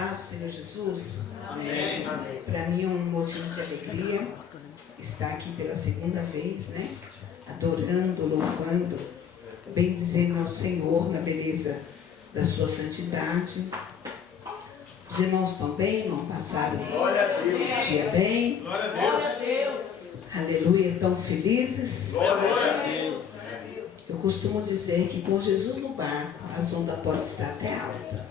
paz do Senhor Jesus? Amém. Para mim é um motivo de alegria estar aqui pela segunda vez, né? Adorando, louvando, bendizendo ao Senhor na beleza da sua santidade. Os irmãos estão bem, irmão? Passaram o dia bem? Glória a Deus. Aleluia, estão felizes? Glória a Deus. Eu costumo dizer que com Jesus no barco, a onda pode estar até alta,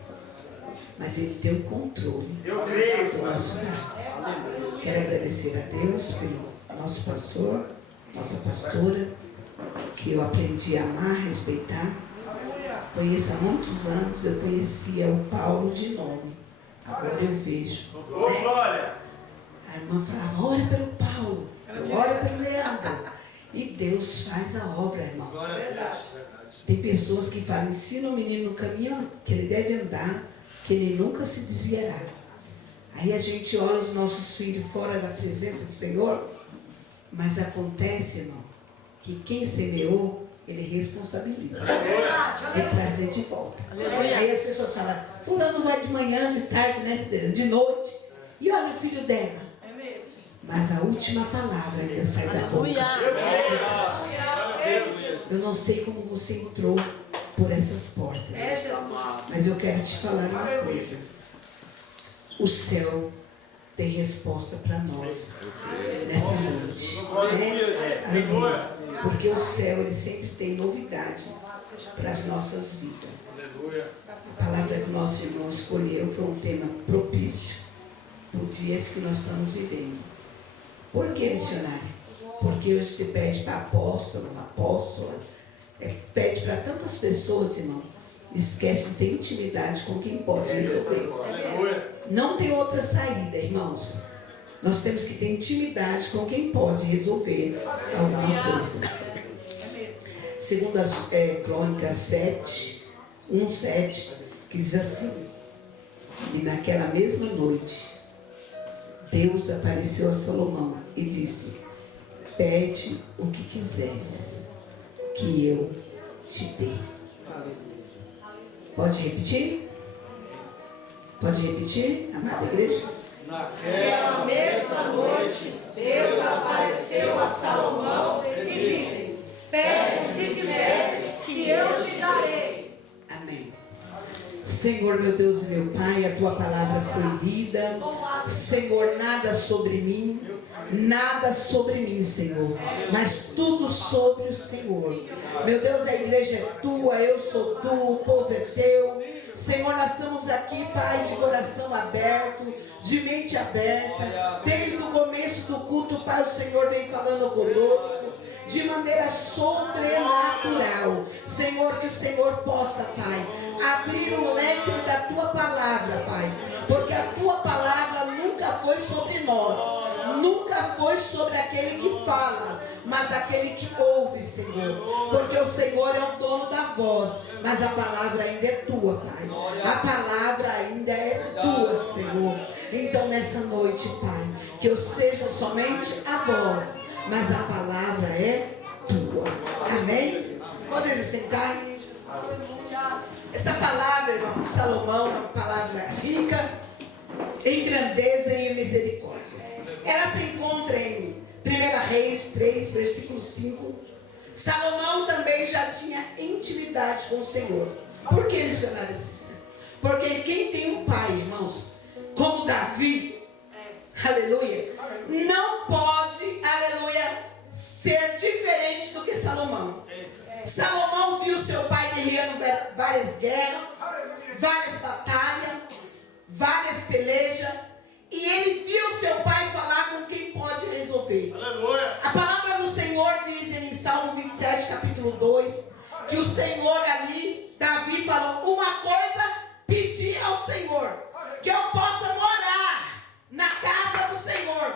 mas Ele tem o controle do nosso barco. Quero agradecer a Deus pelo nosso pastor, nossa pastora, que eu aprendi a amar, respeitar. Conheço há muitos anos, eu conhecia o Paulo de nome. Agora eu vejo. Né? A irmã falava, ora pelo Paulo, ora pelo Leandro. E Deus faz a obra, irmão. Tem pessoas que falam, ensina o menino no caminho que ele deve andar, que ele nunca se desviará. Aí a gente olha os nossos filhos fora da presença do Senhor, mas acontece, irmão, que quem semeou, ele responsabiliza. Tem que trazer de volta. Aí as pessoas falam, fulano vai de manhã, de tarde, né, de noite, e olha o filho dela. Mas a última palavra ainda sai da boca. Eu não sei como você entrou por essas portas, mas eu quero te falar uma coisa. O céu tem resposta para nós nessa noite, né? Aleluia. Porque o céu, ele sempre tem novidade para as nossas vidas. A palavra que o nosso irmão escolheu foi um tema propício por dias que nós estamos vivendo. Por que, missionário? Porque hoje se pede para apóstolo, apóstola, pede para tantas pessoas, irmão, esquece de ter intimidade com quem pode resolver. Não tem outra saída, irmãos. Nós temos que ter intimidade com quem pode resolver alguma coisa. Segundo as Crônicas 7, 1:7, que diz assim, e naquela mesma noite, Deus apareceu a Salomão e disse, pede o que quiseres, que eu te dê. Pode repetir? Pode repetir, amada igreja? Naquela mesma noite, Deus apareceu a Salomão e disse, pede o que quiseres, que eu te darei. Amém. Senhor, meu Deus e meu Pai, a Tua palavra foi lida. Senhor, nada sobre mim, Senhor, mas tudo sobre o Senhor. Meu Deus, a igreja é Tua, eu sou Tu, o povo é Teu. Senhor, nós estamos aqui, Pai, de coração aberto, de mente aberta. Desde o começo do culto, Pai, o Senhor vem falando conosco de maneira sobrenatural. Senhor, que o Senhor possa, Pai, abrir o leque da Tua palavra, Pai, porque a Tua palavra nunca foi sobre nós, nunca foi sobre aquele que fala, mas aquele que ouve, Senhor, porque o Senhor é o dono da voz, mas a palavra ainda é Tua, Pai, a palavra ainda é Tua, Senhor. Então nessa noite, Pai, que eu seja somente a voz, mas a palavra é Tua. Amém? Podem se sentar? Essa palavra, irmão, de Salomão, é uma palavra rica em grandeza e em misericórdia. Ela se encontra em 1 Reis 3, versículo 5. Salomão também já tinha intimidade com o Senhor. Por que, missionária Cícera? Porque quem tem um pai, irmãos, como Davi, aleluia, não pode, aleluia, ser diferente do que Salomão. Salomão viu seu pai guerreando várias guerras, várias batalhas, várias pelejas, e ele viu seu pai falar com quem pode resolver. Aleluia. A palavra do Senhor diz em Salmo 27, capítulo 2, que o Senhor ali, Davi falou, uma coisa pedi ao Senhor, que eu possa morar na casa do Senhor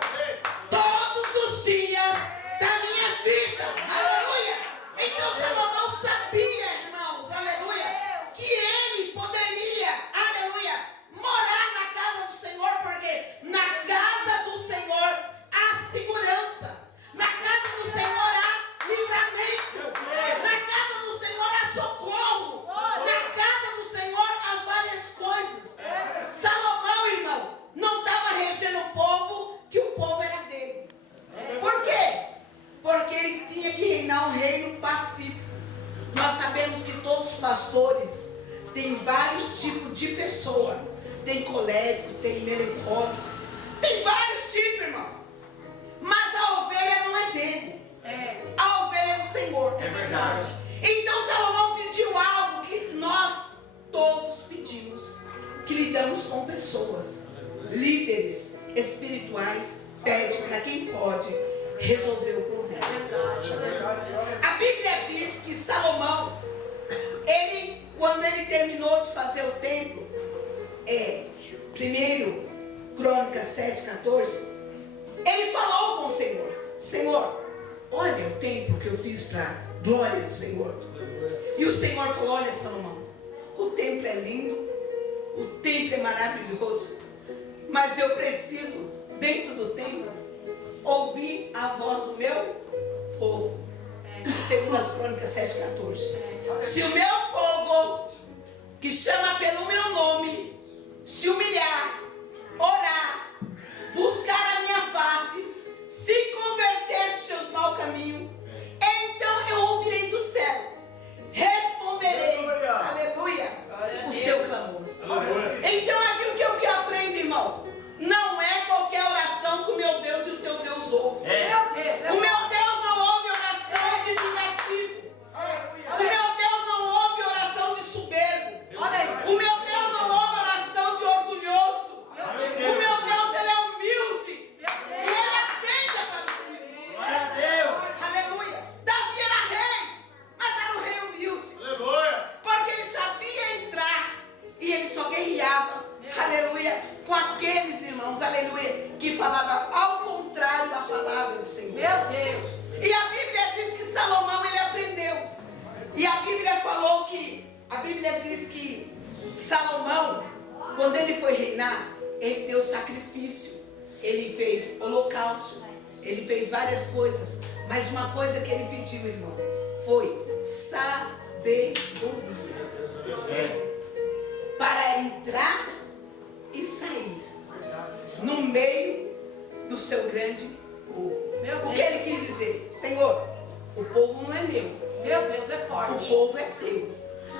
todos os dias da minha vida. Aleluia. Então Salomão sabia, irmãos, aleluia, que ele poderia, aleluia, morar na casa do Senhor, porque na casa do Senhor há segurança, na casa do Senhor há livramento, na casa do Senhor há socorro, na casa tem vários tipos de pessoa. Tem colérico, tem melancólico, tem vários tipos, irmão. Mas a ovelha não é dele. A ovelha é do Senhor. É verdade. Então Salomão pediu algo que nós todos pedimos, que lidamos com pessoas, líderes espirituais, pede para quem pode resolver o problema. A Bíblia diz que Salomão, quando ele terminou de fazer o templo, 1 Crônicas 7,14, ele falou com o Senhor: Senhor, olha o templo que eu fiz para a glória do Senhor. E o Senhor falou: olha, Salomão, o templo é lindo, o templo é maravilhoso, mas eu preciso, dentro do templo, ouvir a voz do meu povo. Segundo as Crônicas 7,14. Se o meu povo, que chama pelo meu nome, se humilhar, orar, buscar a minha face, se converter dos seus maus caminhos, então eu ouvirei do céu, responderei, aleluia, o seu clamor. Então aquilo que eu aprendo, irmão, não é qualquer oração que o meu Deus e o teu Deus ouve. O meu Deus não ouve oração de vingativo. O meu Deus não ouve oração de soberbo. O meu Deus não ouve oração de orgulhoso. O meu Deus, ele é humilde. E ele atende para os humildes. Aleluia. Davi era rei, mas era um rei humilde. Porque ele sabia entrar e ele só guerreava, aleluia, com aqueles irmãos, aleluia, que falavam ao contrário da palavra do Senhor. Meu Deus. E a Bíblia diz que Salomão, ele aprendeu. E a Bíblia falou que, a Bíblia diz que Salomão, quando ele foi reinar, ele deu sacrifício, ele fez holocausto, ele fez várias coisas. Mas uma coisa que ele pediu, irmão, foi sabedoria para entrar e sair no meio do seu grande povo. O que ele quis dizer? Senhor, o povo não é meu. Meu Deus, é O forte. povo é teu.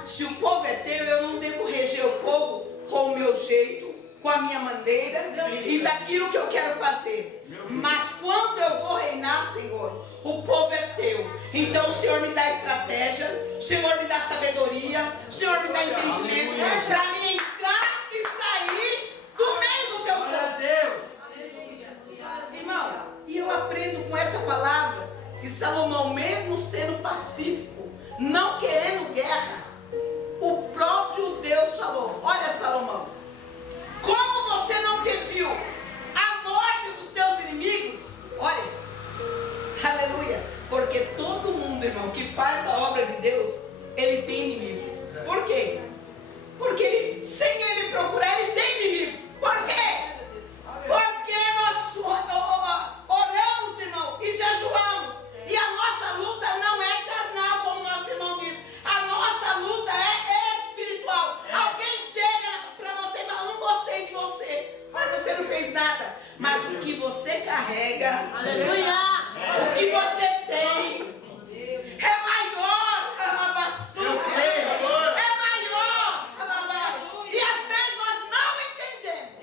Se o povo é teu, eu não devo reger o povo com o meu jeito, com a minha maneira e daquilo que eu quero fazer. Mas quando eu vou reinar, Senhor, o povo é teu. Então o Senhor me dá estratégia, o Senhor me dá sabedoria, o Senhor me dá entendimento para mim entrar e sair do meio do teu povo. Irmão, e eu aprendo com essa palavra que Salomão, mesmo sendo pacífico, não querendo guerra, o próprio Deus falou: olha, Salomão, como você não pediu a morte dos teus inimigos? Olha, aleluia, porque todo mundo, irmão, que faz a obra de Deus, ele tem inimigo. Por quê? Porque sem ele procurar, ele tem inimigo. Por quê? Porque nós oramos, irmão, e jejuamos. E a nossa luta não é carnal, como nosso irmão diz. A nossa luta é espiritual. Alguém chega para você e fala: não gostei de você, mas você não fez nada. Mas o que você carrega, Aleluia. o que você tem, é maior, alabaçu. É maior, alabaçu. E às vezes nós não entendemos.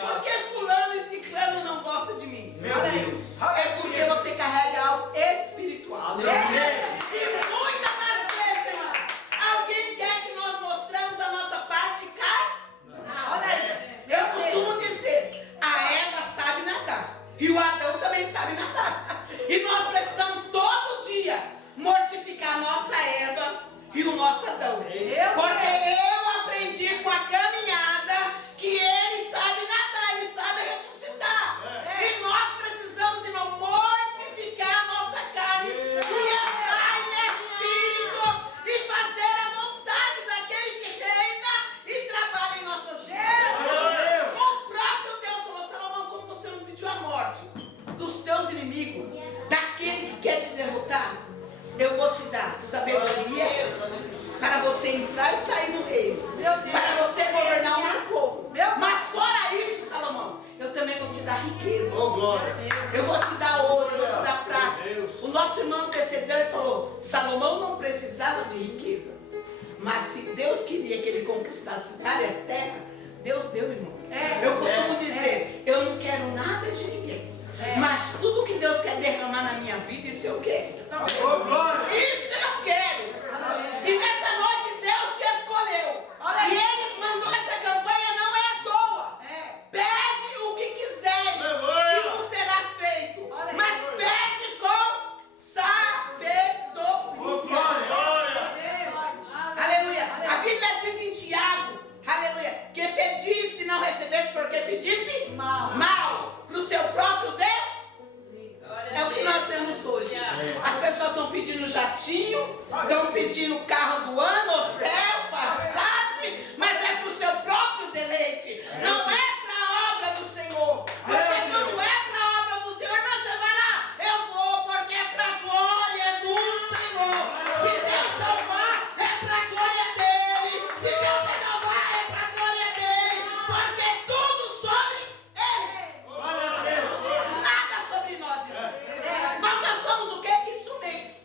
Porque fulano e ciclano não gostam de mim. Meu Deus. É porque você carrega algo espiritual. E muitas das vezes, irmão, alguém quer que nós mostremos a nossa parte carnal. Eu costumo dizer, a Eva sabe nadar. E o Adão também sabe nadar. E nós precisamos todo dia mortificar a nossa Eva e o nosso Adão. Porque eu aprendi com a caminhada que ele sabe nadar, ele sabe ressuscitar. E nós precisamos, irmão, mortificar a nossa carne e entrar em espírito e fazer a vontade daquele que reina e trabalha em nossas vidas. O próprio Deus falou: Salomão, como você não pediu a morte dos teus inimigos, daquele que quer te derrotar, eu vou te dar sabedoria para você entrar e sair no reino, para você governar o meu povo. Mas fora isso, Salomão, eu também vou te dar riqueza. Eu vou te dar ouro, eu vou te dar prata. O nosso irmão antecedeu e falou: Salomão não precisava de riqueza, Mas se Deus queria que ele conquistasse várias terras, Deus deu, irmão. Eu costumo dizer, eu não quero nada de ninguém. Mas tudo que Deus quer derramar na minha vida, isso eu quero. Isso eu quero. E nessa noite Deus te escolheu. E Ele mandou essa campanha, não é à toa. Pede o que quiseres e não será feito. Mas pede com sabedoria. Aleluia. A Bíblia diz em Tiago, aleluia, que pedisse e não recebesse porque pedisse mal para o seu próprio Deus. É o que nós temos hoje. As pessoas estão pedindo jatinho, estão pedindo carro do ano, hotel, passagem, mas é para o seu próprio deleite. Não é para a obra do Senhor. Porque quando é para a obra do Senhor, você vai lá, eu vou porque é para a glória do Senhor. Se Deus salvar, é para a glória dele. Se Deus renovar, é para a glória dele. Porque tudo sobre ele. Nada sobre nós, irmão. Nós só somos o que? Instrumento.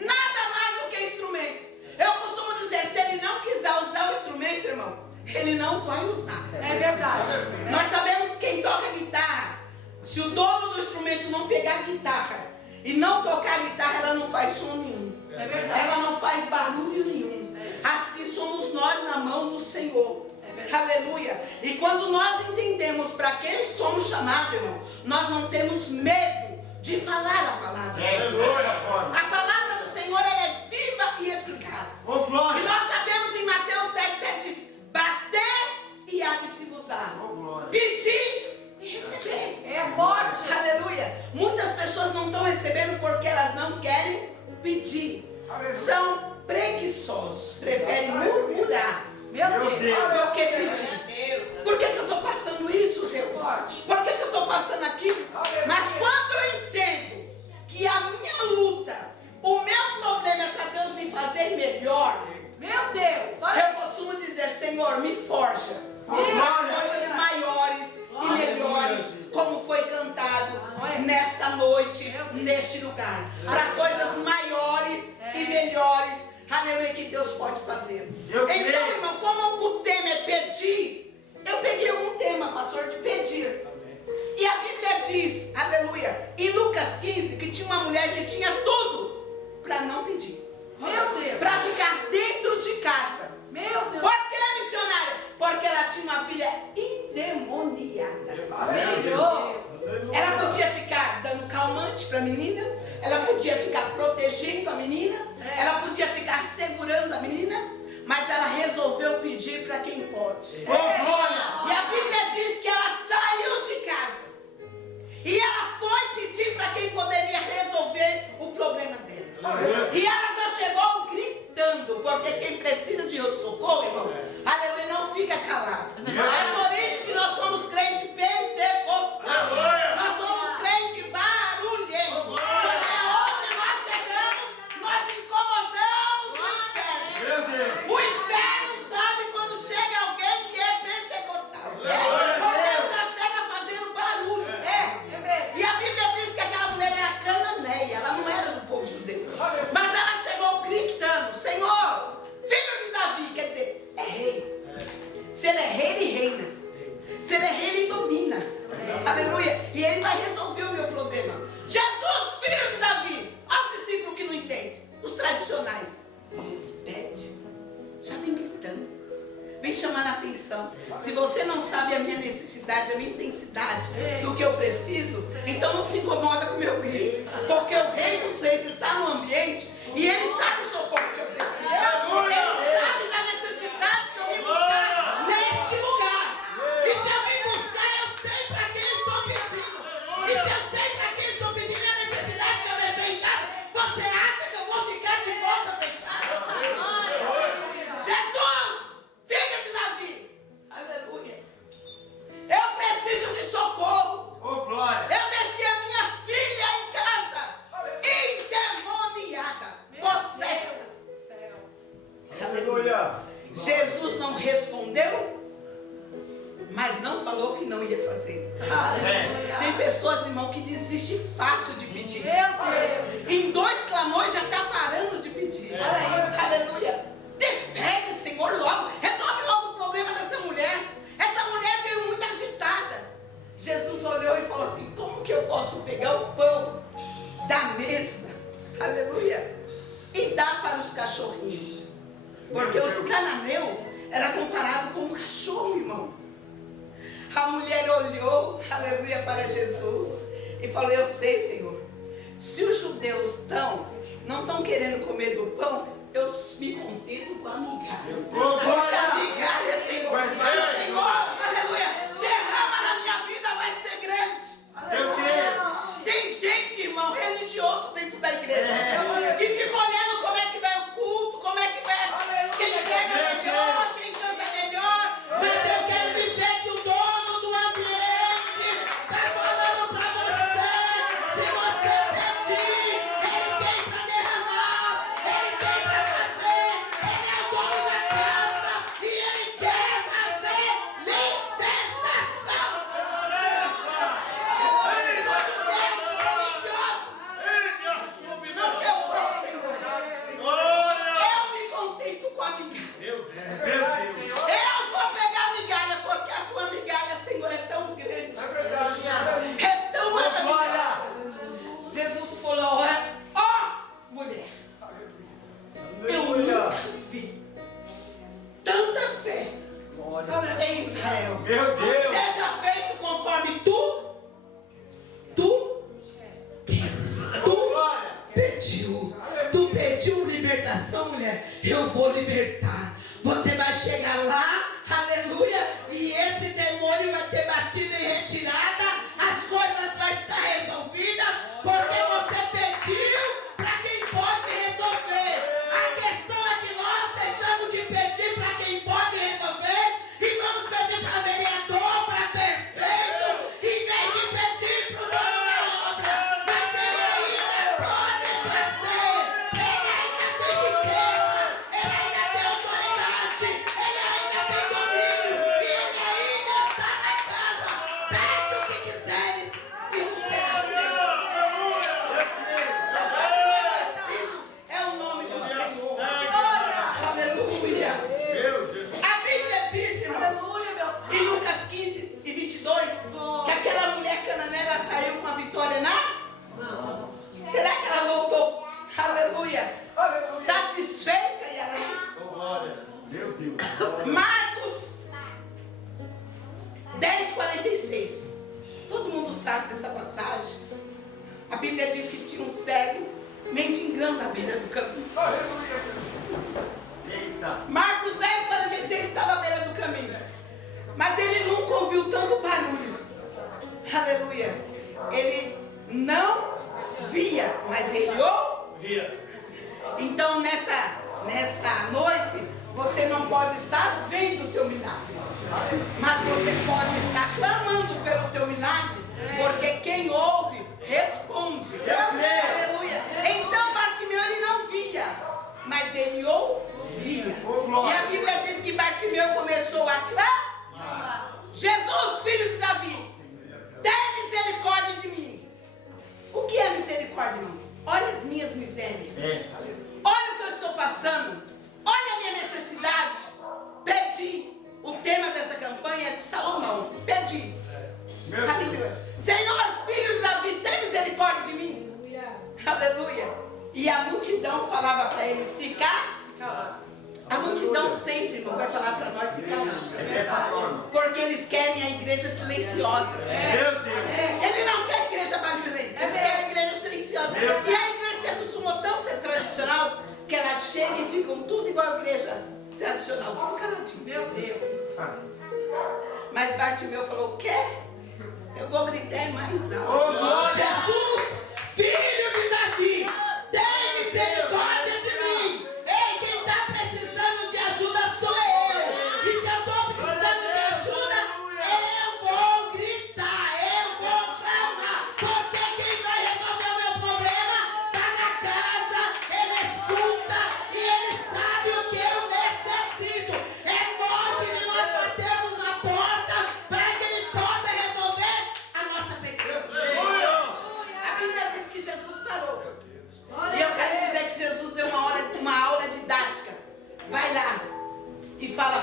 Nada mais do que instrumento. Eu costumo dizer, se ele não quiser usar o instrumento, irmão, ele não vai usar. É verdade. Nós sabemos que quem toca guitarra, se o dono do instrumento não pegar a guitarra e não tocar a guitarra, ela não faz som nenhum. É verdade. Ela não faz barulho nenhum. Assim somos nós na mão do Senhor. Aleluia. E quando nós entendemos para quem somos chamados, irmão, nós não temos medo de falar a palavra do Senhor. A palavra do Senhor, ela é viva e eficaz. E nós sabemos em Mateus 7,7 diz, bater e abre-se-vos-á. Pedir e receber. É forte. Aleluia. Muitas pessoas não estão recebendo porque elas não querem pedir. São preguiçosos, preferem murmurar Meu Deus. do que pedir. Por que eu estou passando isso, Deus? Por que eu estou passando aquilo? Mas quando eu entendo que a minha luta, o meu problema é para Deus me fazer melhor, Meu Deus. eu costumo dizer, Senhor, me forja para coisas maiores e melhores, como foi cantado nessa noite, neste lugar. Para coisas maiores e melhores, aleluia, que Deus pode fazer. Então, irmão, como o tema é pedir, eu peguei um tema, pastor, de pedir. E a Bíblia diz, aleluia, em Lucas 15, que tinha uma mulher que tinha tudo para não pedir. Meu Deus. Para ficar dentro de casa. Meu Deus. Por que, missionária? Porque ela tinha uma filha endemoniada. Senhor. Ela podia ficar dando calmante para a menina, ela podia ficar protegendo a menina, ela podia ficar segurando a menina, mas ela resolveu pedir para quem pode. E a Bíblia diz que ela saiu de casa e ela foi pedir para quem poderia resolver o problema dela. E ela já chegou gritando, porque quem precisa de socorro, irmão, aleluia, não fica calado. É por isso que nós somos crentes pentecostais. Nós somos crentes barulhentos. Porque onde nós chegamos, nós incomodamos o inferno. O inferno sabe quando chega alguém que é pentecostal. Porque ele já chega fazendo barulho. É mesmo. E a Bíblia diz que aquela mulher era cananeia, ela não era do povo judeu. Mas ela chegou gritando, Senhor, filho de Davi, quer dizer, é rei. Se ele é rei, ele reina. Se ele é rei, ele domina. Aleluia. E ele vai resolver o meu problema. Jesus, filho de Davi. Olha os discípulos que não entendem. Os tradicionais. Eles pedem. Já vem gritando. Vem chamando a atenção. Se você não sabe a minha necessidade, a minha intensidade do que eu preciso, então não se incomoda com o meu grito. Porque o Rei dos Reis está no ambiente e ele sabe o socorro que eu preciso. Ele sabe da necessidade que eu vim buscar neste lugar. E se eu vim buscar, eu sei para quem eu estou pedindo. E se eu sei para quem eu estou pedindo a necessidade que eu deixei em casa, você acha que eu vou ficar de boca fechada? Jesus, filho de Davi, aleluia. Eu preciso de socorro. Eu deixei a minha filha em casa, endemoniada, possessa. Aleluia. Jesus não respondeu, mas não falou que não ia fazer. Tem pessoas, irmão, que desistem fácil de pedir. Meu Deus. Em 2 clamores já está parando de pedir. Aleluia. Senhor logo, resolve logo o problema dessa mulher. Essa mulher veio muito agitada. Jesus olhou e falou assim: como que eu posso pegar o pão da mesa, aleluia, e dar para os cachorrinhos? Porque os cananeus era comparado com um cachorro, irmão. A mulher olhou, aleluia, para Jesus e falou: eu sei, Senhor, se os judeus não estão querendo comer do pão, eu me contento com a migalha. Porque a migalha, Senhor, o Senhor, aleluia, derrama na minha vida, vai ser grande. Tem gente, irmão, religioso dentro da igreja, que fica olhando como é que vai o culto, como é que vai, quem prega melhor, quem canta melhor. Mas eu quero dizer que o dono do ambiente está falando para você: se você pedir, ele tem para derramar, ele tem para fazer, ele é o dono da casa e ele quer fazer libertação. Os judeus religiosos não quer o pão, Senhor. Eu me contento com a migalha. Eu vou pegar a migalha, porque a tua migalha, Senhor, é tão grande, é tão maravilhosa. Jesus falou: ó mulher, eu nunca vi tanta fé em Israel. Seja feito conforme tu pediu. Tu pediu libertação, mulher? Eu vou libertar. Você vai chegar lá, aleluia, e esse demônio vai ter batido em retirada. As coisas vão estar resolvidas, porque você pediu para quem pode resolver. A questão é que nós deixamos de pedir para quem pode resolver e vamos pedir para vereador, para prefeito, em vez de pedir para o dono da obra. Mas ele ainda pode fazer, ele ainda tem riqueza, ele ainda tem autoridade, ele ainda tem domínio e ele ainda está na casa. Pede o que quiseres e não será feito. Louvado e agradecido é o nome do Senhor. Aleluia. A Bíblia diz, irmão, em Lucas 15 e 22, que aquela mulher cananeia saiu com a vitória na... Será que ela voltou, aleluia, satisfeita e alegre? Marcos 10:46. Todo mundo sabe dessa passagem. A Bíblia diz que tinha um cego mendigando à beira do caminho. Marcos 10:46 estava à beira do caminho. Mas ele nunca ouviu tanto barulho. Aleluia. Ele não via, mas ele ouvia. Então nessa noite, você não pode estar vendo o teu milagre, mas você pode estar clamando pelo teu milagre, porque quem ouve, responde. Aleluia. Então Bartimeu, ele não via, mas ele ouvia. E a Bíblia diz que Bartimeu começou a clamar: Jesus, filho de Davi, tem misericórdia de mim. O que é misericórdia, irmão? Olha as minhas misérias. Olha o que eu estou passando. Olha a minha necessidade. Pedi. O tema dessa campanha é de Salomão. Pedi. Aleluia. Senhor, filho de Davi, tem misericórdia de mim. Aleluia. E a multidão falava para ele se calar. A multidão sempre, irmão, vai falar para nós se calar. Porque eles querem a igreja silenciosa. Ele não quer igreja barulhenta. Eles querem igreja silenciosa. E a igreja se acostumou tão a ser tradicional que ela chega e ficam tudo igual a igreja tradicional, tudo caladinho. Meu Deus. Mas Bartimeu falou: o quê? Eu vou gritar mais alto. Jesus, filho de Davi, tem misericórdia de mim. Ei, quem está precisando de ajuda sou eu. E se eu estou precisando de ajuda, eu vou gritar, eu vou clamar. Porque quem vai resolver o meu problema está na casa, ele escuta e ele sabe o que eu necessito. É morte de nós batemos na porta para que ele possa resolver a nossa petição.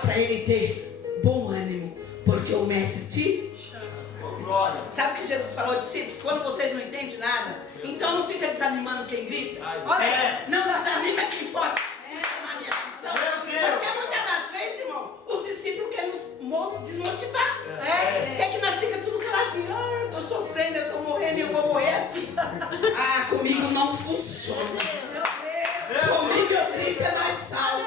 para ele ter bom ânimo, porque o mestre te... Sabe o que Jesus falou, discípulos? Quando vocês não entendem nada, então não fica desanimando quem grita. Não desanima quem pode chamar minha atenção. Porque muitas das vezes, irmão, os discípulos querem nos desmotivar. Quer que nós fica tudo caladinho. Ah, eu estou sofrendo, eu estou morrendo e eu vou morrer aqui. Ah, comigo não funciona. Comigo eu grito é mais salvo.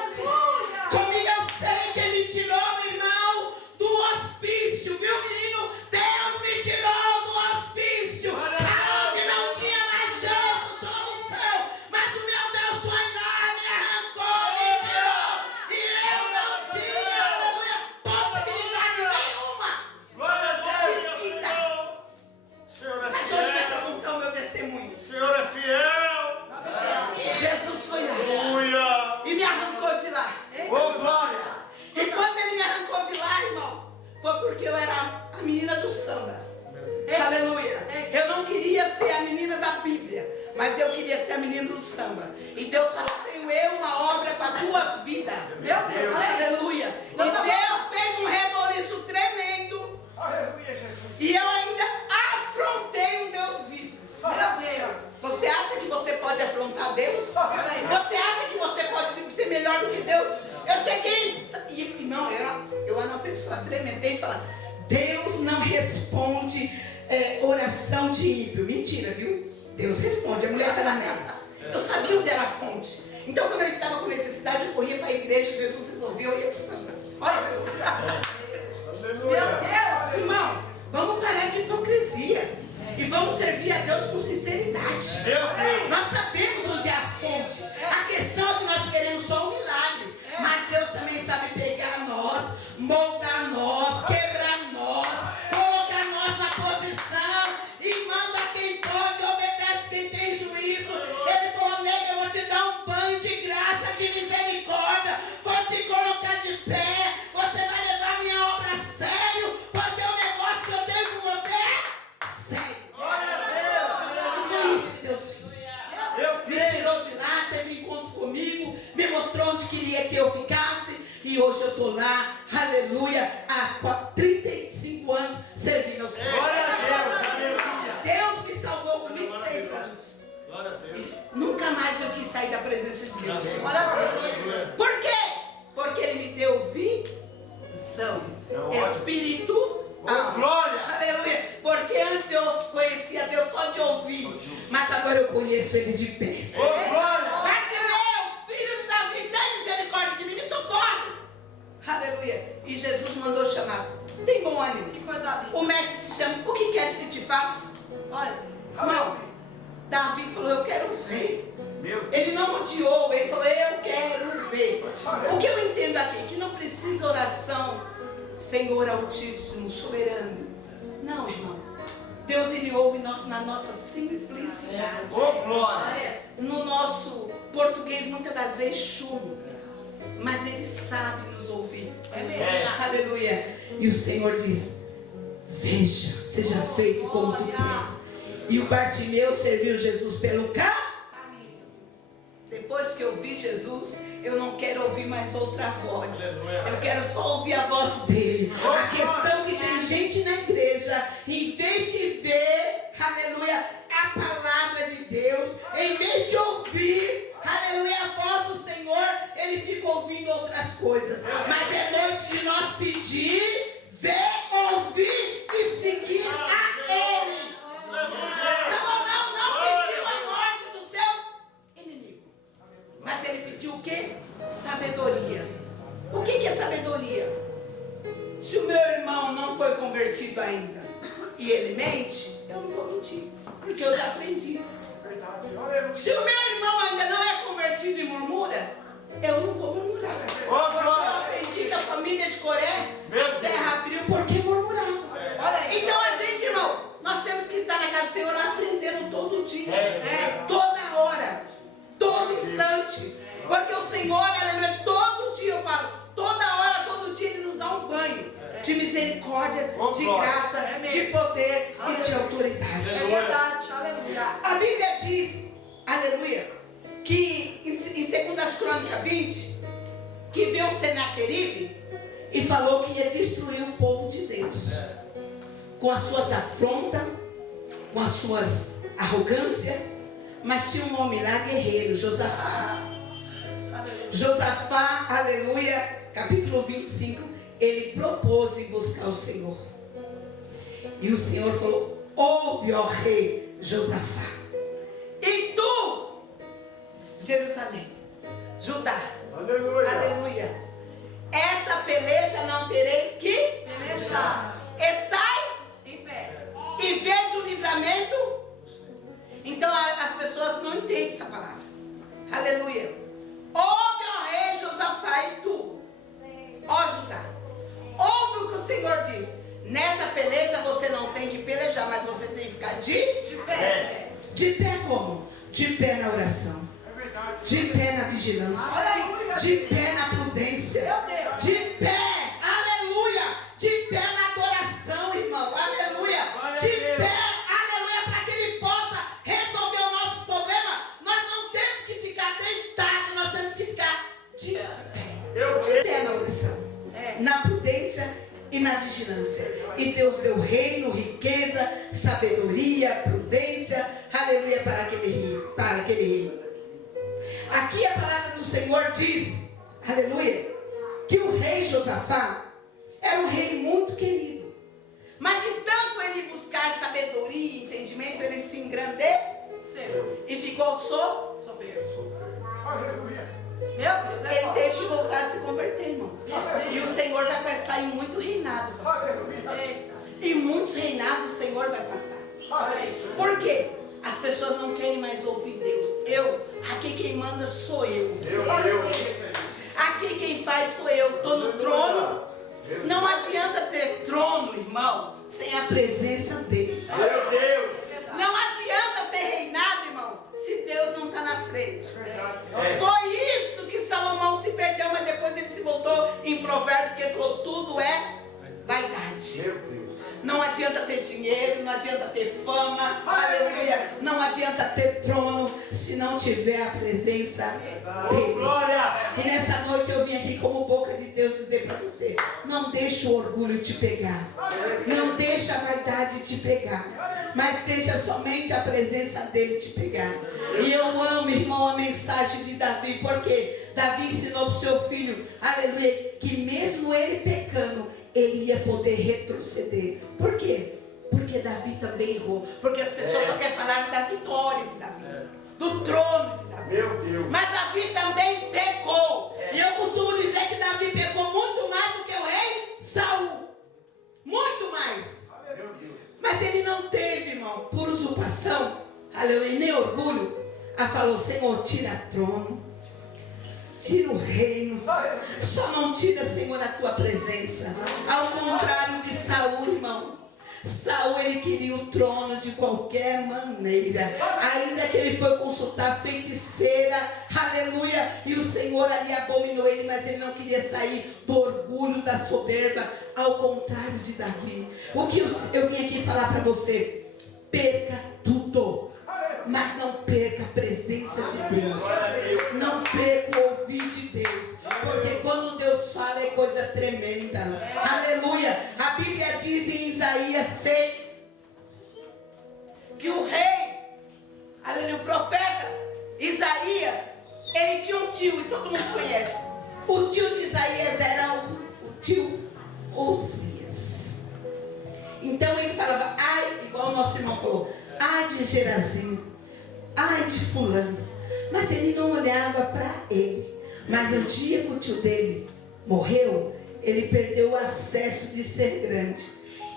Comigo eu sei que me tirou, meu irmão, do hospício, viu, menino? Deus me tirou do hospício, aonde não tinha mais jeito, solução. Mas o meu Deus foi lá, me arrancou, me tirou. E eu não tinha, aleluia, possibilidade nenhuma de vida. Mas hoje me perguntou o meu testemunho. O Senhor é fiel. Jesus foi lá e me arrancou de lá. E quando ele me arrancou de lá, irmão, foi porque eu era a menina do samba. Aleluia. Eu não queria ser a menina da Bíblia, mas eu queria ser a menina do samba. E Deus falou: tenho eu uma obra para a tua vida. Aleluia. E Deus fez um reboliço tremendo. E eu ainda afrontei um Deus vivo. Você acha que você pode afrontar Deus? Você acha que você pode ser melhor do que Deus? Eu cheguei, e não, eu era uma pessoa tremenda. Tem que falar: Deus não responde oração de ímpio. Mentira, viu? Deus responde. A mulher cananea. Eu sabia onde era a fonte. Então, quando eu estava com necessidade, eu corria para a igreja. Jesus resolveu, eu ia para o samba. Irmão, vamos parar de hipocrisia. E vamos servir a Deus com sinceridade. Nós sabemos onde é a fonte. A questão é que nós queremos só um milagre. Mas Deus também sabe pegar nós, moldar nós, quebrar nós, colocar nós na posição. E manda quem pode, obedece quem tem juízo. Ele falou: nega, eu vou te dar um banho de graça, de misericórdia. Vou te colocar de pé. Você vai levar minha obra a sério. Porque o negócio que eu tenho com você é sério. Me tirou de lá, teve um encontro comigo, me mostrou onde queria que eu ficasse, e hoje eu estou lá, aleluia, há 35 anos servindo ao Senhor. Deus me salvou com 26 anos. E nunca mais eu quis sair da presença de Deus. Por quê? Porque Ele me deu visão, espírito. Aleluia. Porque antes eu conhecia Deus só de ouvir, mas agora eu conheço Ele de pé. Bartimeu, filho de Davi, tem misericórdia de mim, me socorre. Aleluia. E Jesus mandou chamar. Tem bom ânimo. O mestre se chama: o que queres que te faça? Irmão, Davi falou: eu quero ver. Ele não odiou, ele falou: eu quero ver. O que eu entendo aqui? Que não precisa oração Senhor Altíssimo, soberano. Não, irmão. Deus, Ele ouve nós na nossa simplicidade. No nosso português, muitas das vezes chulo. Mas Ele sabe nos ouvir. Aleluia. E o Senhor diz: veja, seja feito como tu queres. E o Bartimeu serviu Jesus pelo caminho. Depois que eu vi Jesus, eu não quero ouvir mais outra voz. Eu quero só ouvir a voz dele. A questão é que tem gente na igreja, em vez de ver, aleluia, a palavra de Deus, em vez de ouvir, aleluia, a voz do Senhor, ele fica ouvindo outras coisas. Mas é noite de nós pedir, ver, ouvir e seguir a Ele. Salomão não pediu a morte dos seus inimigos, mas ele pediu o quê? Sabedoria. O que é sabedoria? Se o meu irmão não foi convertido ainda e ele mente, eu não vou mentir, porque eu já aprendi. Se o meu irmão ainda não é convertido e murmura, eu não vou murmurar. Porque eu aprendi que a família de Coré, a terra abriu porque murmurava. Então a gente, irmão, nós temos que estar na casa do Senhor aprendendo todo dia, toda hora, todo instante. Porque o Senhor, aleluia, todo dia eu falo, toda hora, todo dia Ele nos dá um banho de misericórdia, de graça, de poder e de autoridade. É verdade, aleluia. A Bíblia diz, aleluia, que em 2 Crônicas 20, que veio o Senaqueribe, e falou que ia destruir o povo de Deus. Com as suas afrontas, com as suas arrogâncias. Mas tinha um homem lá, guerreiro, Josafá. Josafá, aleluia, capítulo 25, ele propôs em buscar o Senhor. E o Senhor falou: ouve, ó rei Josafá, e tu, Jerusalém, Judá, aleluia, essa peleja não tereis que Pelejar. estai Em pé. e vede o livramento. Então as pessoas não entendem essa palavra. Aleluia. Ouve, ó rei Josafá, e tu, ó Judá, ouve o que o Senhor diz. Nessa peleja você não tem que pelejar, mas você tem que ficar de pé. De pé como? De pé na oração, de pé na vigilância, de pé na prudência, de pé, aleluia, de pé na adoração, irmão, aleluia, de pé, aleluia, para que Ele possa resolver o nosso problema. Nós não temos que ficar deitados, nós temos que ficar de pé na oração, na prudência e na vigilância. E Deus deu reino, riqueza, sabedoria, prudência, aleluia, para aquele rei. Aqui a palavra do Senhor diz, aleluia, que o rei Josafá era um rei muito querido. Mas de tanto ele buscar sabedoria e entendimento, ele se engrandeceu e ficou Soberbo. Meu Deus, é Ele forte. teve que voltar a se converter, irmão. E o Senhor vai passar em muito reinado, pastor. Eita. E muitos reinados o Senhor vai passar. Por quê? As pessoas não querem mais ouvir Deus. Aqui quem manda sou eu. Aqui quem faz sou eu. Estou no trono. Não adianta ter trono, irmão, sem a presença dele. Não adianta ter reinado, irmão, se Deus não está na frente. Foi isso que Salomão se perdeu, mas depois ele se voltou em Provérbios, que ele falou: tudo é vaidade. Não adianta ter dinheiro, não adianta ter fama, aleluia, não adianta ter trono, se não tiver a presença dele. E nessa noite eu vim aqui como boca de Deus dizer para você: não deixe o orgulho te pegar, não deixe a vaidade te pegar, mas deixa somente a presença dele te pegar. E eu amo, irmão, a mensagem de Davi, porque Davi ensinou para o seu filho, aleluia, que mesmo ele pecando, ele ia poder retroceder. Por quê? Porque Davi também errou. Porque as pessoas só querem falar da vitória de Davi, do trono de Davi. Meu Deus. Mas Davi também pecou. E eu costumo dizer que Davi pecou muito mais do que o rei Saul. Muito mais. Meu Deus. Mas ele não teve, irmão, por usurpação, aleluia, e nem orgulho. Falou: Senhor, tira trono, tira o reino, só não tira, Senhor, a tua presença. Ao contrário de Saul, irmão. Saul, ele queria o trono de qualquer maneira, ainda que ele foi consultar a feiticeira, aleluia, e o Senhor ali abominou ele, mas ele não queria sair do orgulho, da soberba, ao contrário de Davi. O que eu vim aqui falar para você: perca tudo, mas não perca a presença de Deus, não perca o ouvir de Deus, porque quando Deus fala é coisa tremenda, aleluia. A Bíblia diz em Isaías 6 que o rei, aleluia, o profeta Isaías, ele tinha um tio, e todo mundo conhece. O tio de Isaías era o tio Osias. Então ele falava: ai, igual o nosso irmão falou, ai de Gerazinho, ai de fulano. Mas ele não olhava para ele. Mas no dia que o tio dele morreu, ele perdeu o acesso de ser grande.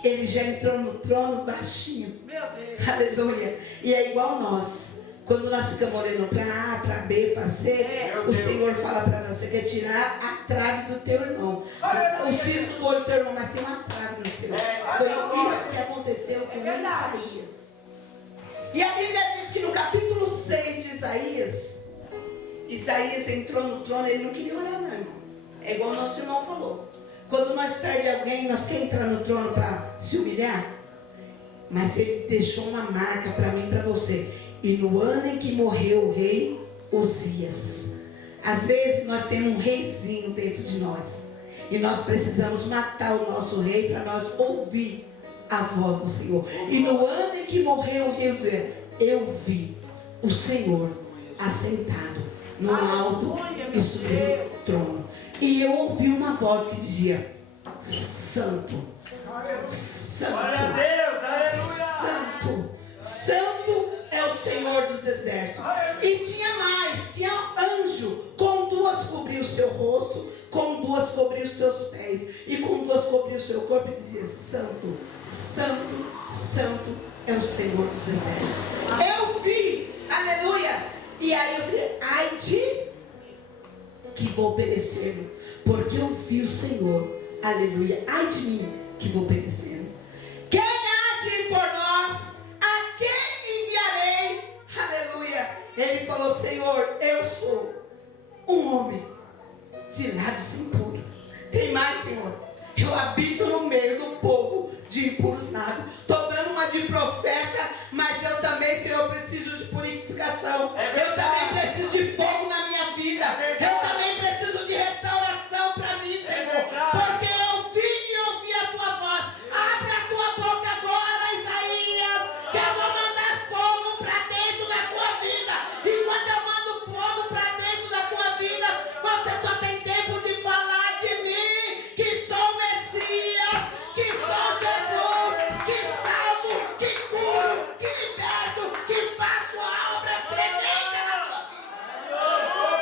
Ele já entrou no trono baixinho. Meu Deus. Aleluia. E é igual nós. Quando nós ficamos olhando para A, para B, para C, o Senhor fala para nós: você quer tirar a trave do teu irmão. O cisco do olho do teu irmão, mas tem uma trave no seu. Foi isso que aconteceu com Isaías. E a Bíblia diz que no capítulo 6 de Isaías, Isaías entrou no trono, ele não queria orar, não, irmão. É igual o nosso irmão falou. Quando nós perdemos alguém, nós queremos entrar no trono para se humilhar. Mas ele deixou uma marca para mim e para você. E no ano em que morreu o rei Osias, às vezes nós temos um reizinho dentro de nós. E nós precisamos matar o nosso rei para nós ouvir a voz do Senhor. E no ano em que morreu o rei Uzias, eu vi o Senhor assentado no alto e sublime trono. E eu ouvi uma voz que dizia: Santo, Santo, Santo, Santo é o Senhor dos exércitos. E tinha mais, tinha anjo, com duas cobriu o seu rosto, com duas cobriu os seus pés, e com duas cobriu o seu corpo, e dizia: Santo, Santo, Santo é o Senhor dos exércitos. Eu vi, aleluia. E aí eu falei: ai de que vou perecendo, porque eu vi o Senhor, aleluia. Ai de mim que vou perecendo. Quem há de ir por nós? A quem enviarei? Aleluia. Ele falou: Senhor, eu sou um homem de lábios impuros. Tem mais, Senhor. Eu habito no meio do povo de impuros lábios. Estou dando uma de profeta, mas eu também, Senhor, preciso de purificação. Eu também preciso de fogo na minha vida. Eu também preciso de restauração para mim, Senhor. Porque eu vi e ouvi a tua voz. Abre a tua boca agora, Isaías, que eu vou mandar fogo para dentro da tua vida. E quando eu mando fogo para dentro da tua vida, você só tem tempo de falar de mim, que sou o Messias, que sou Jesus, que salvo, que curo, que liberto, que faço a obra tremenda na tua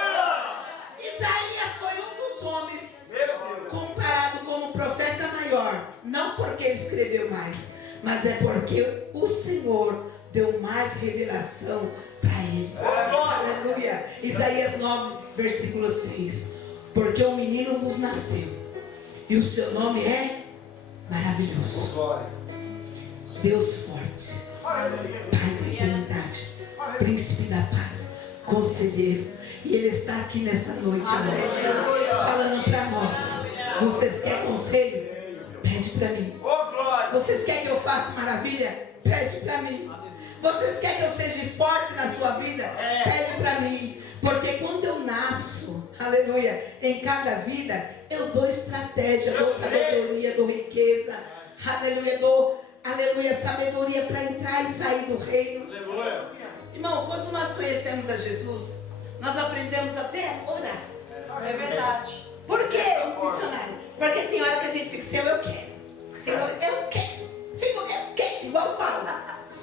vida. Isaías foi um dos homens comparado como profeta maior, não porque ele escreveu mais, mas é porque o Senhor deu mais revelação para ele. Aleluia. Isaías 9, versículo 6. Porque um menino vos nasceu, e o seu nome é maravilhoso, Deus forte, Pai da eternidade, Príncipe da paz, Conselheiro. E Ele está aqui nessa noite, amor, falando para nós. Vocês querem conselho? Pede para mim. Vocês querem que eu faça maravilha? Pede para mim. Vocês querem que eu seja forte na sua vida? Pede para mim. Porque quando eu nasço, aleluia, em cada vida, eu dou estratégia, dou sabedoria, dou riqueza, aleluia, dou, aleluia, sabedoria para entrar e sair do reino. Irmão, quando nós conhecemos a Jesus, nós aprendemos até a orar. É verdade. Por quê, missionário? Porque tem hora que a gente fica: Senhor, eu quero. Senhor, eu quero. Senhor, eu quero. Igual Paulo.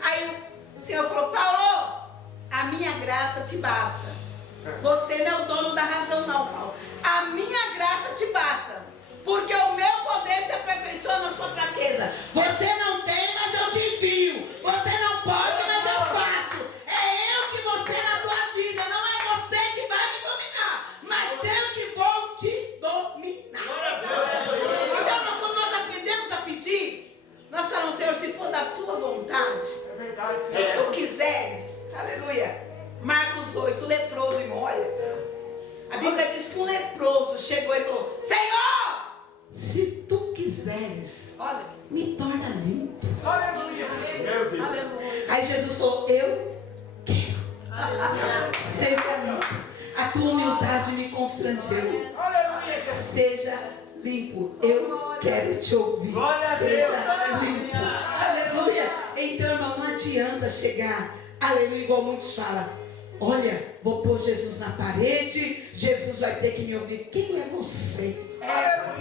Aí o Senhor falou: Paulo, a minha graça te basta. Você não é o dono da razão, não, Paulo. A minha graça te basta. Porque o meu poder se aperfeiçoa na sua fraqueza. Você não tem, mas eu te envio. Você não pode, mas eu faço. É eu que vou ser na tua vida. Não é você que vai me dominar, mas eu que vou te dominar. Então, quando nós aprendemos a pedir, nós falamos: Senhor, se for da tua vontade, se tu quiseres, aleluia. Marcos 8, o leproso, irmão, olha. A Bíblia diz que um leproso chegou e falou: Senhor, se tu quiseres, me torna limpo. Aleluia. Aí Jesus falou: eu quero. Seja limpo. A tua humildade me constrangeu. Seja limpo. Eu quero te ouvir. Seja limpo. Aleluia. Então, irmão, não adianta chegar, aleluia, igual muitos falam: olha, vou pôr Jesus na parede, Jesus vai ter que me ouvir. Quem é você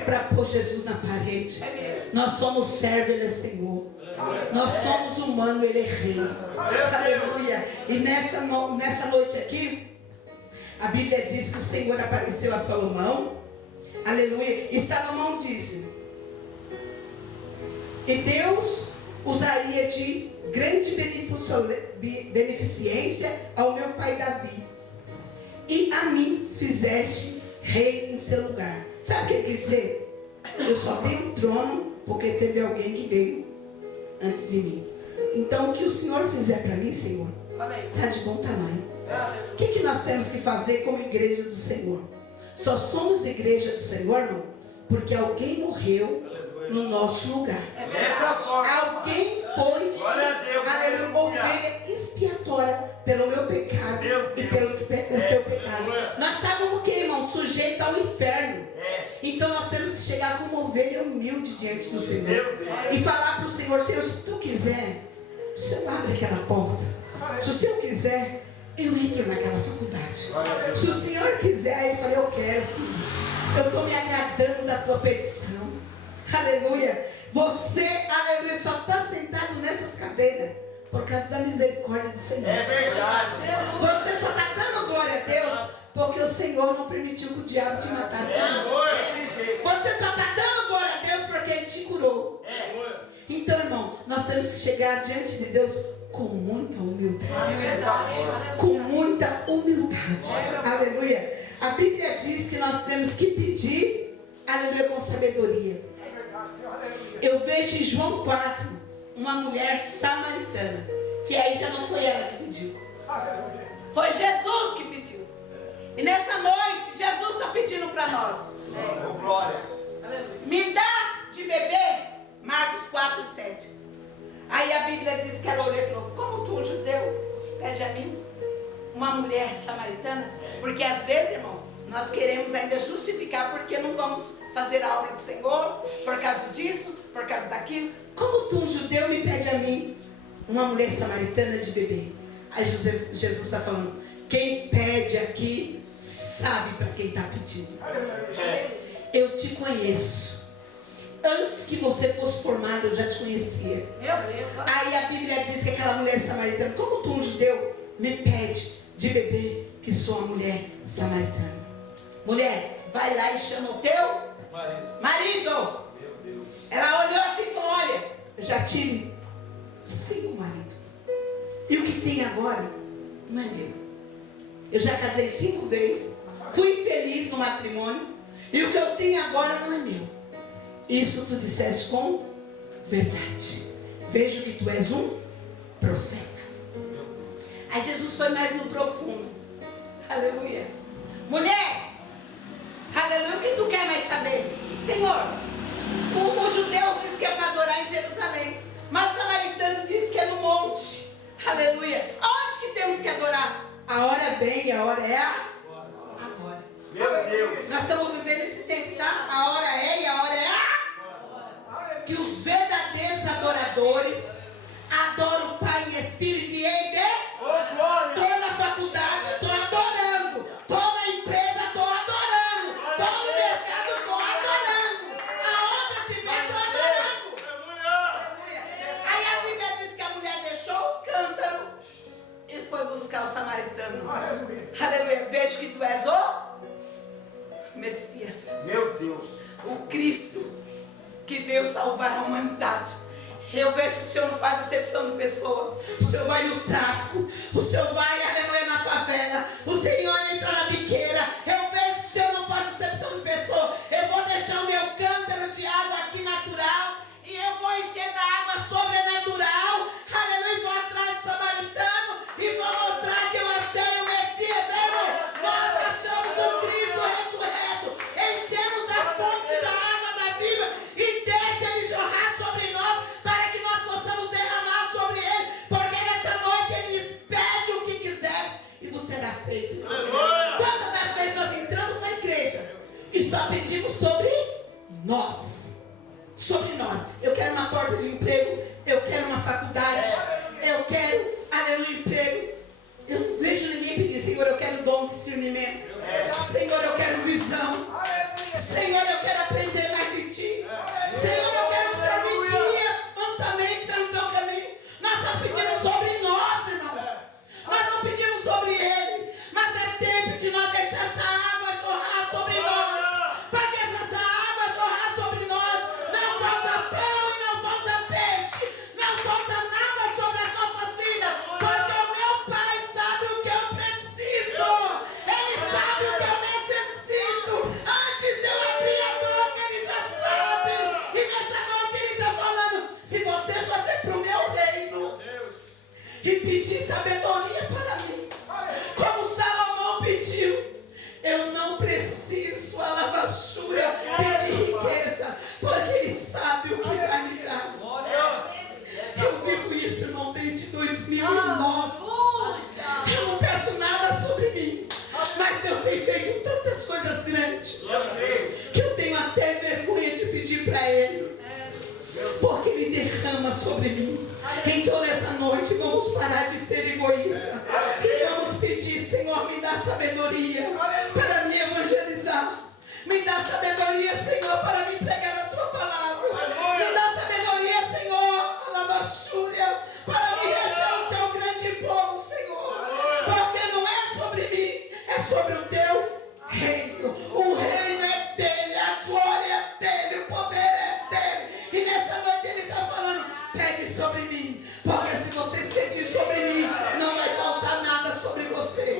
para pôr Jesus na parede? Nós somos servo, Ele é Senhor. Nós somos humanos, Ele é Rei. Aleluia. E nessa noite aqui, a Bíblia diz que o Senhor apareceu a Salomão. Aleluia. E Salomão disse: e Deus usaria de grande beneficência ao meu pai Davi, e a mim fizeste rei em seu lugar. Sabe o que quer dizer? Eu só tenho trono porque teve alguém que veio antes de mim. Então, o que o Senhor fizer para mim, Senhor, está de bom tamanho. O que nós temos que fazer como igreja do Senhor? Só somos igreja do Senhor, irmão, porque alguém morreu no nosso lugar. Alguém foi, aleluia, ovelha expiatória pelo meu pecado e pelo teu pecado. Nós estávamos o que, irmão? Sujeitos ao inferno. Então nós temos que chegar como ovelha humilde diante do Senhor e falar para o Senhor: Senhor, se tu quiser, o Senhor abre aquela porta. Se o Senhor quiser, eu entro naquela faculdade. Se o Senhor quiser, aí eu falei: eu quero, filho. Eu estou me agradando da tua petição. Aleluia. Você, aleluia, só está sentado nessas cadeiras por causa da misericórdia do Senhor. É verdade. Você só está dando glória a Deus porque o Senhor não permitiu que o diabo te matasse. Você só está dando glória a Deus porque Ele te curou. Então, irmão, nós temos que chegar diante de Deus com muita humildade. Com muita humildade. Aleluia. A Bíblia diz que nós temos que pedir, aleluia, com sabedoria. Eu vejo em João 4 uma mulher samaritana, que aí já não foi ela que pediu, foi Jesus que pediu. E nessa noite Jesus está pedindo para nós: Glória. me dá de beber. Marcos 4, 7. Aí a Bíblia diz que ela olhou e falou: como tu, um judeu, pede a mim, uma mulher samaritana? Porque às vezes, irmão, nós queremos ainda justificar porque não vamos fazer a obra do Senhor, por causa disso, por causa daquilo. Como tu, um judeu, me pede a mim, uma mulher samaritana, de beber? Aí Jesus está falando: quem pede aqui sabe para quem está pedindo. Eu te conheço. Antes que você fosse formado, eu já te conhecia. Aí a Bíblia diz que aquela mulher samaritana: como tu, um judeu, me pede de beber, que sou uma mulher samaritana. Mulher, vai lá e chama o teu marido. Meu Deus. Ela olhou assim e falou: olha, eu já tive 5 maridos, e o que tem agora não é meu. Eu já casei 5 vezes, fui infeliz no matrimônio, e o que eu tenho agora não é meu. Isso tu disseste com verdade. Vejo que tu és um profeta. Aí Jesus foi mais no profundo. Aleluia. Mulher, aleluia, o que tu quer mais saber? Senhor, o judeu diz que é para adorar em Jerusalém, mas o samaritano diz que é no monte. Aleluia. Aonde que temos que adorar? A hora vem e a hora é agora. Meu Deus. Nós estamos vivendo esse tempo, tá? A hora é e a hora é agora. Que os verdadeiros adoradores adoram o Pai em espírito e em verdade. Estou na faculdade, estou adorando. Estou na empresa, estou adorando. Estou no mercado, estou adorando. Aonde eu estiver, estou adorando. Aleluia. Aí a Bíblia diz que a mulher deixou o cântaro e foi buscar o samaritano. Aleluia. Vejo que tu és o Messias. Meu Deus. O Cristo que veio salvar a humanidade. Eu vejo que o Senhor não faz acepção de pessoa. O Senhor vai no tráfico, o Senhor vai, aleluia, na favela, o Senhor entra na biqueira. Eu vejo que o Senhor não faz acepção de pessoa. Eu vou deixar o meu cântaro de água aqui natural e eu vou encher da água sobrenatural. Aleluia, vou atrás do samaritano e vou mostrar que eu achei o Messias. Irmão, nós achamos o Cristo ressurreto. Enchemos a fonte da água da vida e deixa Ele jorrar sobre nós, para que nós possamos derramar sobre Ele, porque nessa noite Ele diz: pede o que quiseres e vos será feito. Quantas das vezes nós entramos na igreja e só pedimos sobre nós? Sobre nós. Eu quero uma porta de emprego, eu quero uma faculdade, eu quero, aleluia, emprego. Eu não vejo ninguém pedir: Senhor, eu quero dom de discernimento. Senhor, eu quero visão. Senhor, eu quero aprender mais de Ti. Senhor, eu quero que o Senhor me guia mansamente pelo Teu caminho. Nós só pedimos sobre nós, irmão. Nós não pedimos sobre Ele. Mas é tempo de nós deixar essa água jorrar sobre nós. Porque se essa água jorrar sobre nós, não falta pão e não falta peixe. Não falta nada sobre as nossas vidas. Porque o meu Pai sabe o que eu preciso. Ele sabe o que eu necessito. Antes de eu abrir a boca, Ele já sabe. E nessa noite Ele está falando: se você fazer para o meu reino e pedir sabedoria para mim, como Salomão pediu, eu não preciso a lavachura pedir riqueza, porque Ele sabe o que vai me dar. Eu vivo isso, irmão, desde 2009. Eu não peço nada sobre mim, mas Deus tem feito tantas coisas grandes que eu tenho até vergonha Ele. Porque Ele derrama sobre mim. Então nessa noite vamos parar de ser egoístas. E vamos pedir, Senhor, me dá sabedoria para me evangelizar. Me dá sabedoria, Senhor, para me pregar a Tua palavra. Me dá sabedoria, Senhor, alabaxúria, para me reger o Teu grande povo, Senhor. Porque não é sobre mim, é sobre o Teu reino. O reino é dEle, a glória é dEle, o poder é dEle. E nessa noite Ele está falando, pede sobre mim. Porque se vocês pedirem sobre mim, não vai faltar nada sobre vocês.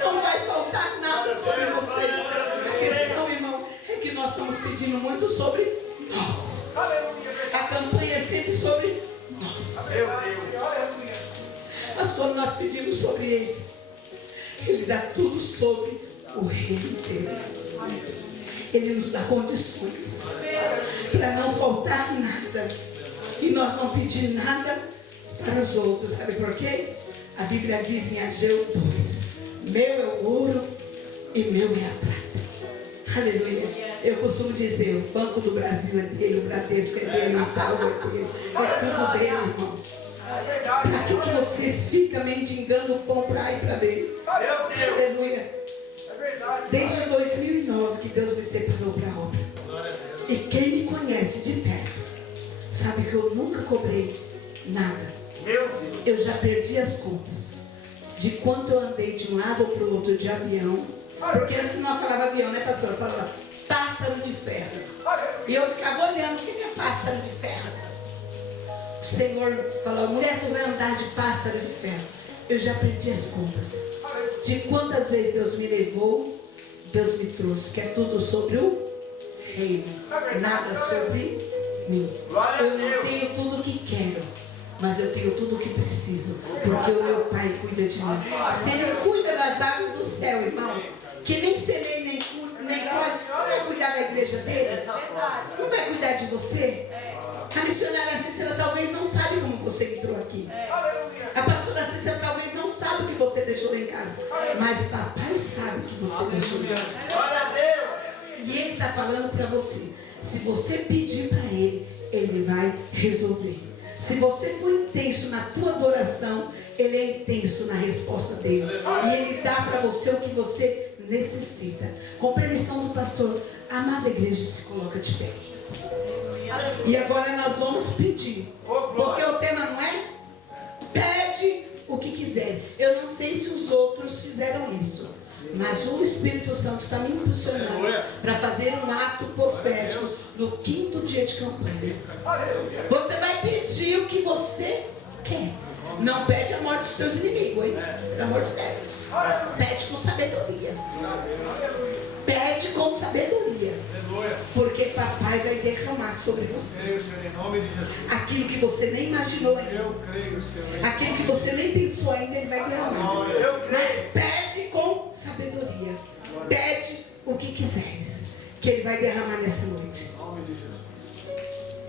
Não vai faltar nada sobre vocês. A questão, irmão, é que nós estamos pedindo muito sobre nós. A campanha é sempre sobre nós. Mas quando nós pedimos sobre Ele, Ele dá tudo sobre o reino dEle. Ele nos dá condições para não faltar nada. E nós não pedir nada para os outros. Sabe por quê? A Bíblia diz em Ageu 2: meu é o ouro e meu é a prata. Aleluia. Eu costumo dizer, o Banco do Brasil é dele, o Bradesco é dele, o Itaú é dele. É tudo dele, irmão. Para que você fica mendigando o pão para ir para dele? Aleluia. Desde 2009 que Deus me separou para a obra. E quem me conhece de perto sabe que eu nunca cobrei nada. Eu já perdi as contas de quanto eu andei de um lado para o outro de avião. Porque antes não falava avião, né, pastor? Eu falava pássaro de ferro. E eu ficava olhando, o que é pássaro de ferro? O Senhor falou, mulher, tu vai andar de pássaro de ferro. Eu já perdi as contas de quantas vezes Deus me levou, Deus me trouxe, que é tudo sobre o reino, nada sobre mim. Eu não tenho tudo o que quero, mas eu tenho tudo o que preciso, porque o meu Pai cuida de mim. Se Ele cuida das aves do céu, irmão, que nem semeia, nem colhe, não vai cuidar da igreja dele? Não vai cuidar de você? A missionária Cícera talvez não sabe como você entrou aqui. A pastora Cícera talvez não sabe o que você deixou lá em casa. Mas papai sabe o que você deixou lá em casa. E Ele está falando para você. Se você pedir para Ele, Ele vai resolver. Se você for intenso na tua adoração, Ele é intenso na resposta dele. E Ele dá para você o que você necessita. Com permissão do pastor, a amada igreja se coloca de pé. E agora nós vamos pedir. Porque o tema não é? Pede o que quiser. Eu não sei se os outros fizeram isso, mas o Espírito Santo está me impulsionando para fazer um ato profético no 5º dia de campanha. Você vai pedir o que você quer. Não pede a morte dos seus inimigos, hein? Pelo amor de Deus. Pede com sabedoria. Pede com sabedoria. Porque papai vai derramar sobre você aquilo que você nem imaginou ainda. Aquilo que você nem pensou ainda, Ele vai derramar. Mas pede com sabedoria. Pede o que quiseres, que Ele vai derramar nessa noite.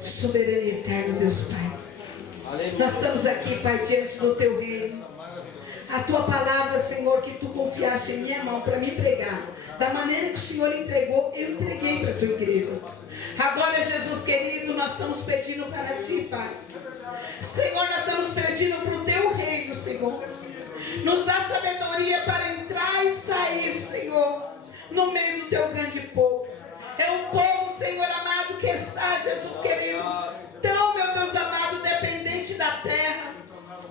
Soberano e eterno Deus Pai, nós estamos aqui, Pai, diante do Teu reino. A Tua palavra, Senhor, que Tu confiaste em minha mão para me pregar, da maneira que o Senhor entregou, eu entreguei para a Tua igreja. Agora, Jesus querido, nós estamos pedindo para Ti, Pai. Senhor, nós estamos pedindo para o Teu reino, Senhor. Nos dá sabedoria para entrar e sair, Senhor, no meio do Teu grande povo. É um povo, Senhor amado, que está, Jesus querido, tão, meu Deus amado, dependente da terra,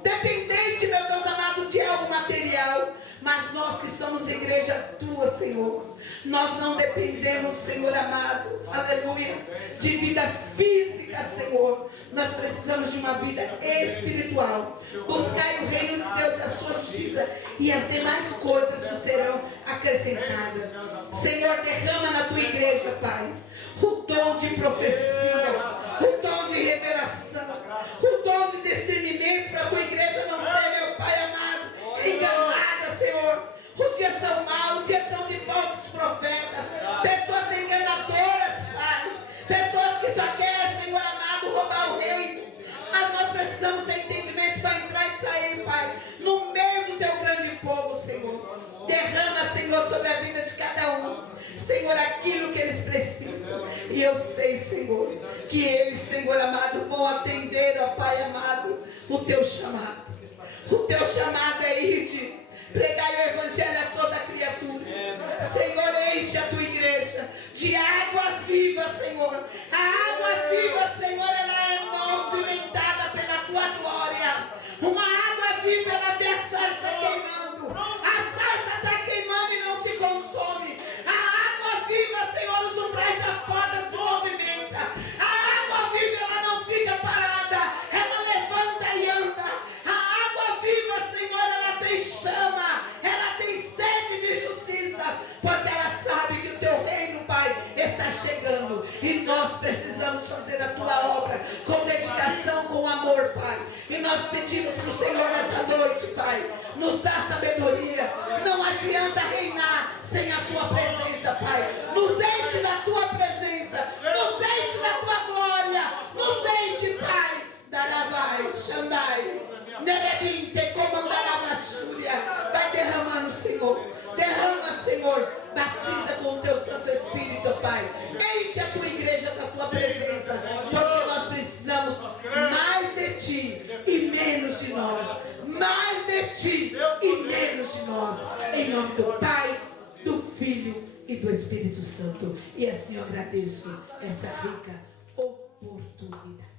dependente, meu Deus amado, de algo material. Mas nós que somos igreja Tua, Senhor, nós não dependemos, Senhor amado, aleluia, de vida física, Senhor. Nós precisamos de uma vida espiritual. Buscai o reino de Deus e a sua justiça, e as demais coisas vos serão acrescentadas. Senhor, derrama na Tua igreja, Pai, o dom de profecia, o dom de revelação, o dom de discernimento, para a Tua igreja não ser, meu Pai amado, enganada, Senhor. Os dias são maus, os dias são de falsos profetas, pessoas enganadoras, Pai, pessoas que só querem, Senhor amado, roubar o reino. Mas nós precisamos ter entendimento para entrar e sair, Pai, no meio do Teu grande povo, Senhor. Derrama, Senhor, sobre a vida de cada um, Senhor, aquilo que eles precisam. E eu sei, Senhor, que eles, Senhor amado, vão atender, ó Pai amado, o teu chamado. O teu chamado é ir, pregar o evangelho a toda criatura. Senhor, enche a tua igreja de água viva, Senhor. A água viva, Senhor, ela é movimentada pela tua glória. Uma água viva, ela vê a sarça queimando. A sarça está queimando e não se consome. A água viva, Senhor, os umbrais da porta se movimenta. A água viva, ela não fica parada. Ela levanta e anda. A água viva, Senhor, ela tem chama. Ela tem sede de justiça. Porque ela sabe que o teu reino, Pai, está chegando. E nós precisamos fazer a tua obra com dedicação, com amor, Pai. E nós pedimos para o Senhor nessa noite, Pai, nos dá sabedoria. Não adianta reinar sem a tua presença, Pai. Nos enche da tua presença. Nos enche da tua glória. Nos enche, Pai. Daravai, Xandai, Nerebinte, Comandarabasúria. Vai derramando, Senhor. Derrama, Senhor. Batiza com o teu Santo Espírito, Pai. Enche a tua igreja da tua presença. Porque nós precisamos mais de ti e menos de nós. Mais de ti e menos de nós. Em nome do Pai, do Filho e do Espírito Santo. E assim eu agradeço essa rica oportunidade.